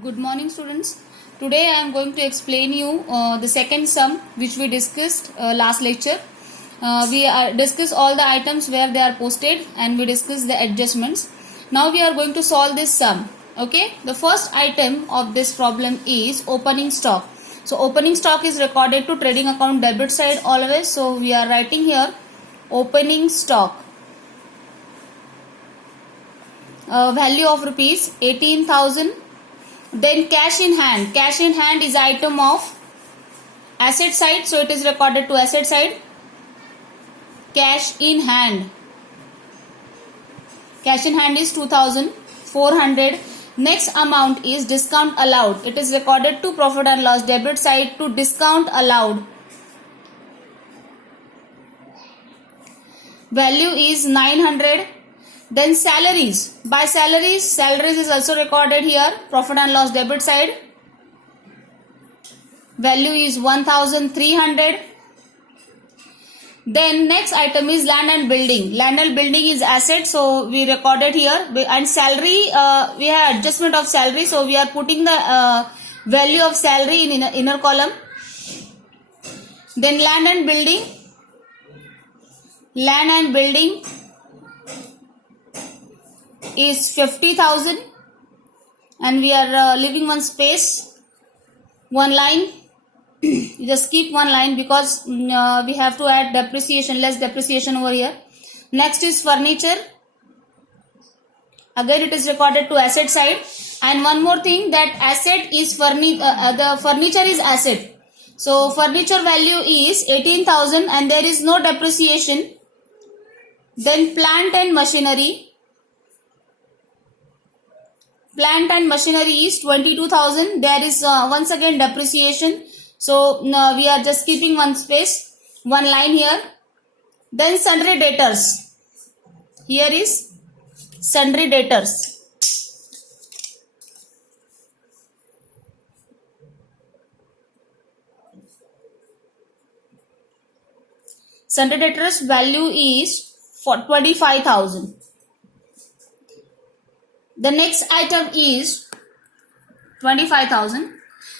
Good morning, students. Today I am going to explain you the second sum which we discussed last lecture. We discussed all the items where they are posted and we discussed the adjustments. Now we are going to solve this sum. Okay. The first item of this problem is opening stock. So opening stock is recorded to trading account debit side always. So we are writing here opening stock. Value of rupees 18,000. Then cash in hand. Cash in hand is item of asset side. So it is recorded to asset side. Cash in hand. Cash in hand is 2,400. Next amount is discount allowed. It is recorded to profit and loss debit side to discount allowed. Value is 900. Then salaries. By salaries is also recorded here. Profit and loss debit side. Value is 1,300. Then next item is land and building. Land and building is asset. So we recorded here. And salary, we have adjustment of salary. So we are putting the value of salary in inner column. Then land and building. Land and building is 50,000 and we are leaving one space, one line. You just keep one line because we have to add depreciation, less depreciation over here. Next is furniture. Again it is recorded to asset side. And one more thing, that asset is the furniture is asset. So furniture value is 18,000 and there is no depreciation. Then plant and machinery. Plant and machinery is 22,000. There is once again depreciation. So we are just keeping one space, one line here. Then sundry debtors. Here is sundry debtors. Sundry debtors value is for 25,000. The next item is 25,000.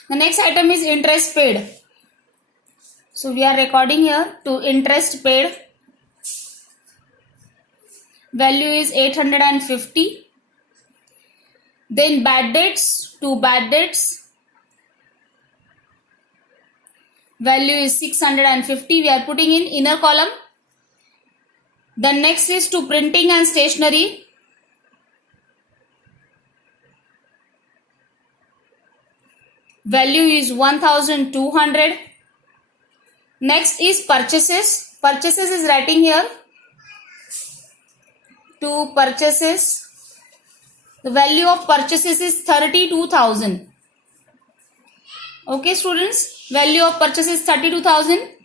The next item is interest paid. So we are recording here to interest paid. Value is 850. Then bad debts, to bad debts. Value is 650. We are putting in inner column. Then next is to printing and stationery. Value is 1,200. Next is purchases. Purchases is writing here. To purchases. The value of purchases is 32,000. Okay, students. Value of purchases is 32,000.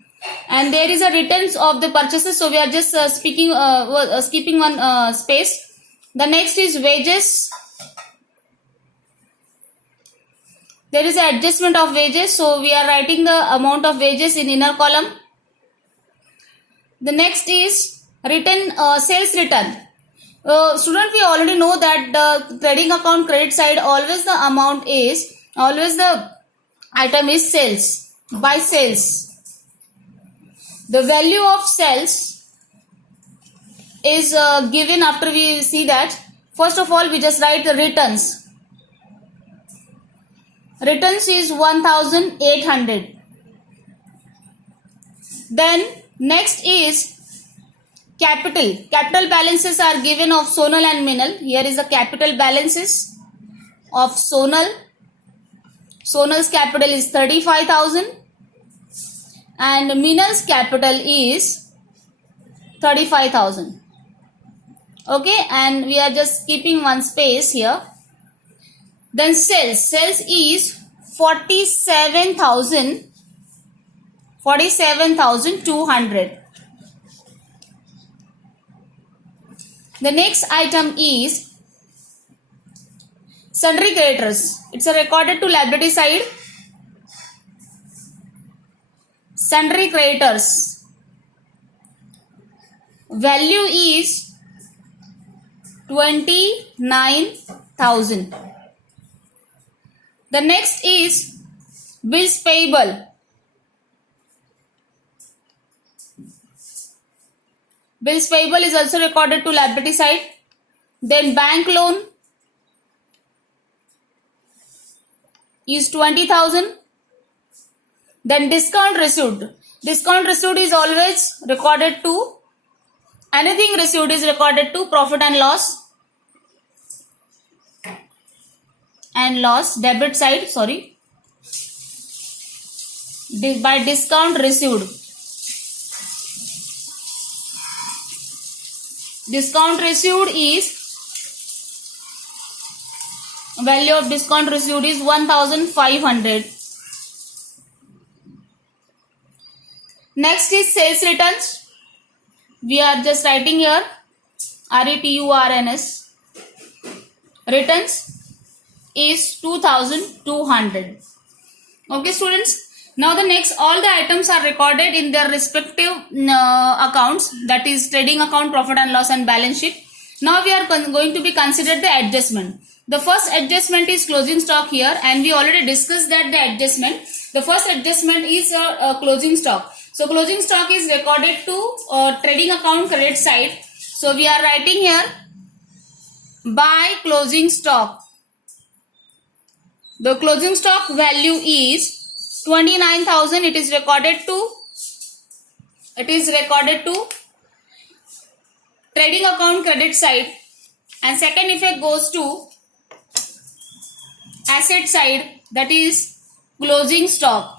And there is a returns of the purchases. So we are just skipping one space. The next is wages. There is an adjustment of wages. So we are writing the amount of wages in inner column. The next is return, sales return. Student, we already know that the trading account credit side always the amount is, always the item is sales, by sales. The value of sales is given after we see that. First of all, we just write the returns. Returns is 1,800. Then next is capital. Capital balances are given of Sonal and Minal. Here is the capital balances of Sonal. Sonal's capital is 35,000 and Minal's capital is 35,000. Okay, and we are just keeping one space here. Then sales. Sales is 47,200. The next item is sundry creditors. It's a recorded to liability side. Sundry creditors. Value is 29,000. The next is bills payable. Bills payable is also recorded to liability side. Then bank loan is 20,000. Then discount received. Discount received is always recorded to, anything received is recorded to profit and loss. Debit side, sorry. By discount received. Discount received is, value of discount received is 1,500. Next is sales returns. We are just writing here RETURNS. Returns is 2,200. Okay, students. Now the next, all the items are recorded in their respective accounts, that is trading account, profit and loss, and balance sheet. Now we are going to be considered the adjustment. The first adjustment is closing stock here, and we already discussed that the adjustment. The first adjustment is closing stock. So closing stock is recorded to trading account credit side. So we are writing here by closing stock. The closing stock value is 29,000. It is recorded to trading account credit side, and second effect goes to asset side, that is closing stock.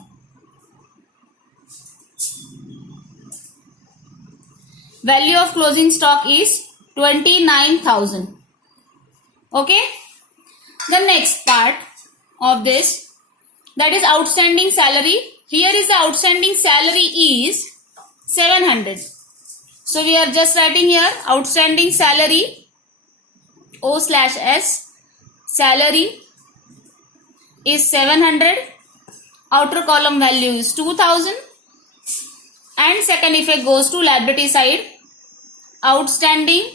Value of closing stock is 29,000. Okay. The next part of this, that is outstanding salary. Here is the outstanding salary is 700. So we are just writing here outstanding salary, O/S, salary is 700. Outer column value is 2,000. And second effect goes to liability side, outstanding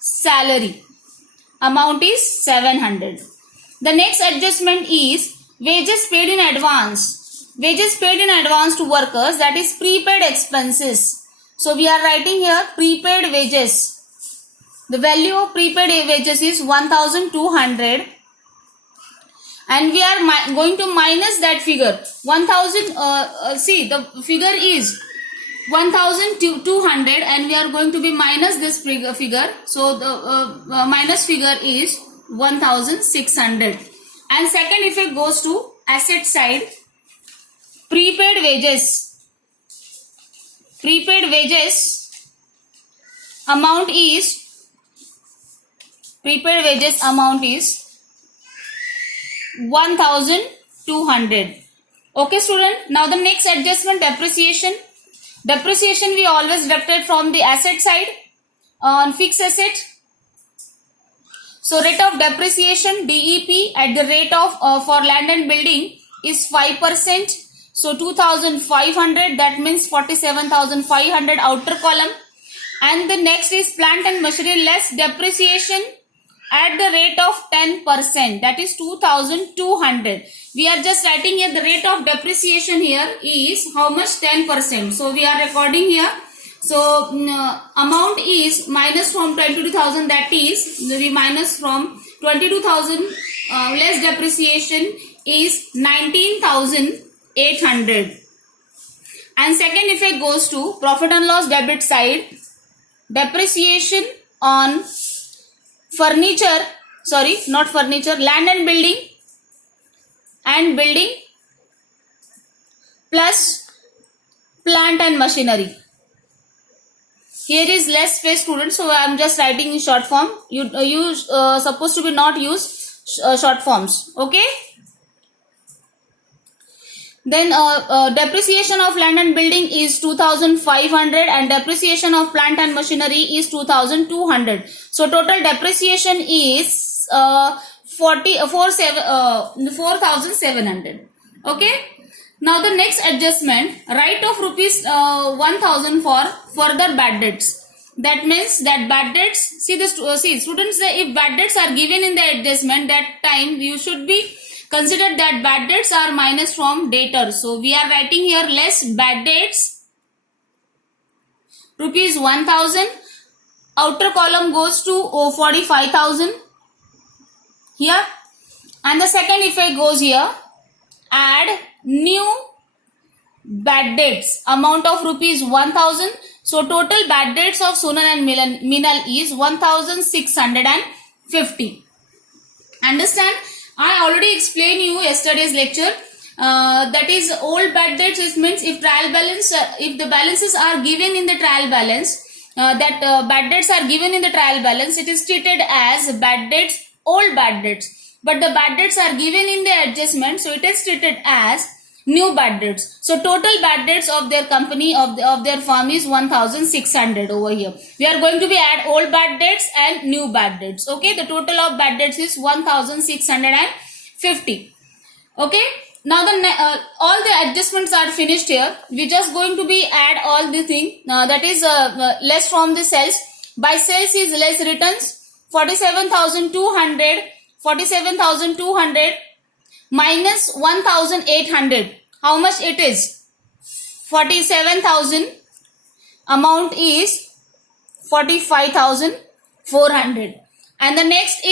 salary, amount is 700. The next adjustment is wages paid in advance. Wages paid in advance to workers, that is prepaid expenses. So we are writing here prepaid wages. The value of prepaid wages is 1,200. And we are going to minus that figure. 1,000, see the figure is 1,200 and we are going to be minus this figure. So the minus figure is 1,600. And second effect goes to asset side, prepaid wages. Prepaid wages amount is 1,200. Okay student, now the next adjustment, depreciation. Depreciation we always deducted from the asset side on fixed asset. So rate of depreciation, DEP, at the rate of for land and building is 5%. So 2,500, that means 47,500 outer column. And the next is plant and machinery less depreciation at the rate of 10%, that is 2,200. We are just writing here the rate of depreciation here is how much? 10%. So we are recording here. So amount is minus from 22,000, that is we minus from 22,000 less depreciation is 19,800. And second effect goes to profit and loss debit side, depreciation on furniture, sorry, not furniture, land and building plus plant and machinery. Here is less space students, so I am just writing in short form. You supposed to be not use short forms. Okay. Then depreciation of land and building is 2,500 and depreciation of plant and machinery is 2,200. So total depreciation is 4,700. Okay. Now the next adjustment, write off rupees 1,000 for further bad debts. That means that bad debts, see students, if bad debts are given in the adjustment, that time you should be considered that bad debts are minus from debtors. So we are writing here less bad debts rupees 1000. Outer column goes to 45,000 here, and the second effect goes here, add new bad debts amount of rupees 1000. So total bad debts of Sonal and Minal is 1650. Understand? I already explained you yesterday's lecture. That is old bad debts. It means if trial balance, if the balances are given in the trial balance, bad debts are given in the trial balance, it is treated as bad debts, old bad debts. But the bad debts are given in the adjustment, so it is treated as new bad debts. So total bad debts of their company, of their firm is 1600 over here. We are going to be add old bad debts and new bad debts. Okay, the total of bad debts is 1650. Okay, now all the adjustments are finished here. We just going to be add all the thing, that is less from the sales. By sales is less returns 47,200 minus 1,800. How much it is? 47,000. Amount is 45,400. And the next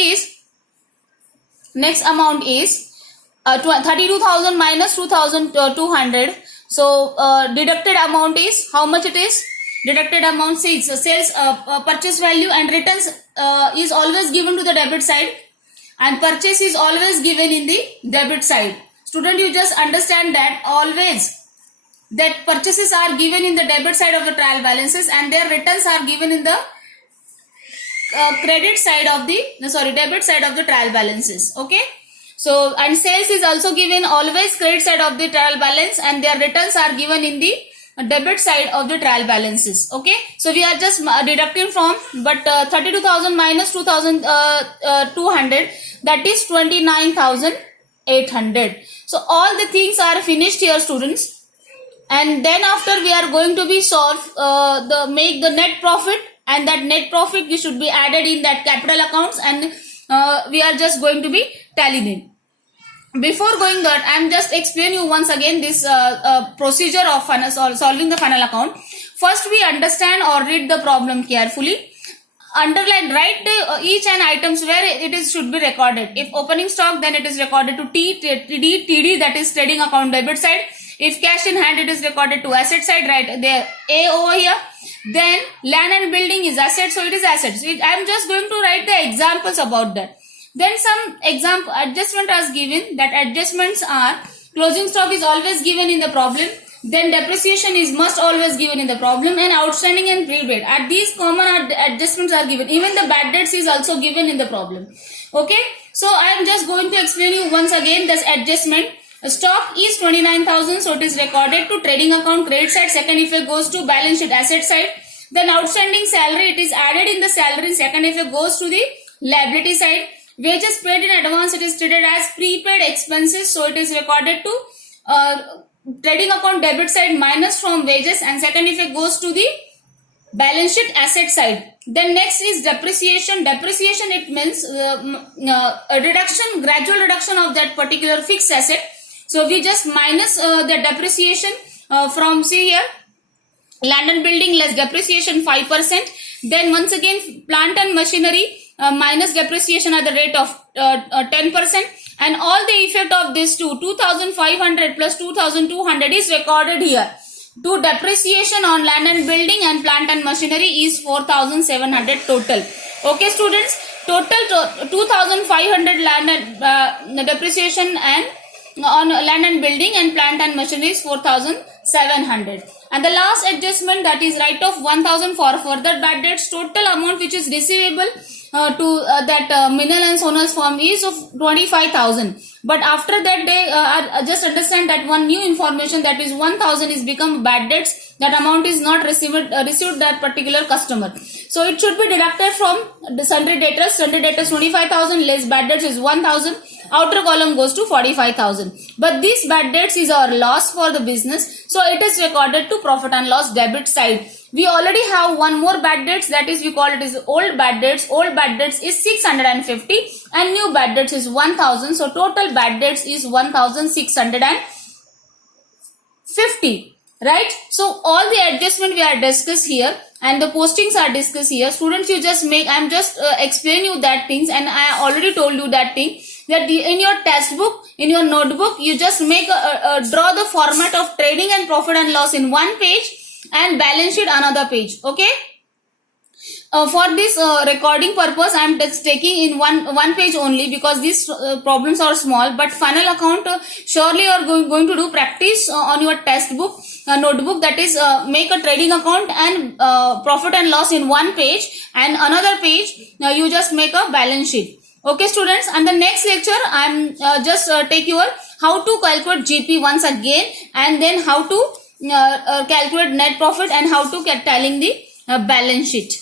amount is 32,000 minus 2,200. So deducted amount is, how much it is? Deducted amount, see, sales purchase value and returns is always given to the debit side, and purchase is always given in the debit side. Student, you just understand that always that purchases are given in the debit side of the trial balances and their returns are given in the debit side of the trial balances. Okay, so and sales is also given always credit side of the trial balance and their returns are given in the debit side of the trial balances. Okay, so we are just deducting from, but 32,000 minus 2,200, that is 29,800. So all the things are finished here, students, and then after we are going to be make the net profit, and that net profit we should be added in that capital accounts, and we are just going to be tallying in. Before going that, I am just explain you once again this procedure of solving the final account. First, we understand or read the problem carefully. Underline, write each and items where it is should be recorded. If opening stock, then it is recorded to TD, that is trading account debit side. If cash in hand, it is recorded to asset side, right there, A over here. Then land and building is asset, so it is assets. I am just going to write the examples about that. Then some example adjustment is given. That adjustments are closing stock is always given in the problem. Then depreciation is must always given in the problem, and outstanding and prepaid. At these common adjustments are given. Even the bad debts is also given in the problem. Okay, so I am just going to explain you once again this adjustment. Stock is 29,000, so it is recorded to trading account credit side. Second effect goes to balance sheet asset side. Then outstanding salary, it is added in the salary. Second effect goes to the liability side. Wages paid in advance, it is treated as prepaid expenses, so it is recorded to trading account debit side minus from wages, and second effect goes to the balance sheet asset side. Then next is depreciation. Depreciation, it means a reduction, gradual reduction of that particular fixed asset. So we just minus the depreciation from, see here, land and building less depreciation 5%. Then once again plant and machinery minus depreciation at the rate of 10%, and all the effect of this 2,500 plus 2,200 is recorded here. To depreciation on land and building and plant and machinery is 4,700 total. Okay, students, total 2,500 land and depreciation and on land and building and plant and machinery is 4,700. And the last adjustment, that is write off 1,000 for further bad debts. Total amount which is receivable to that Minal and Sonal's firm is of 25,000. But after that they just understand that one new information, that is 1,000 is become bad debts. That amount is not received that particular customer. So it should be deducted from the sundry debtors. Sundry debtors 25,000 less bad debts is 1,000. Outer column goes to 45,000. But this bad debts is our loss for the business. So it is recorded to profit and loss debit side. We already have one more bad debts, that is we call it as old bad debts. Old bad debts is 650 and new bad debts is 1,000. So total bad debts is 1,650. Right? So all the adjustment we are discussed here and the postings are discussed here. Students, you just make, I am just explaining you that things, and I already told you that thing, that in your test book, in your notebook, you just make draw the format of trading and profit and loss in one page and balance sheet another page. Okay. For this recording purpose, I am just taking in one page only, because these problems are small. But final account, surely you are going to do practice on your test book notebook, that is make a trading account and profit and loss in one page, and another page you just make a balance sheet. Okay students, and the next lecture I am just take your how to calculate GP once again, and then how to calculate net profit and how to telling the balance sheet.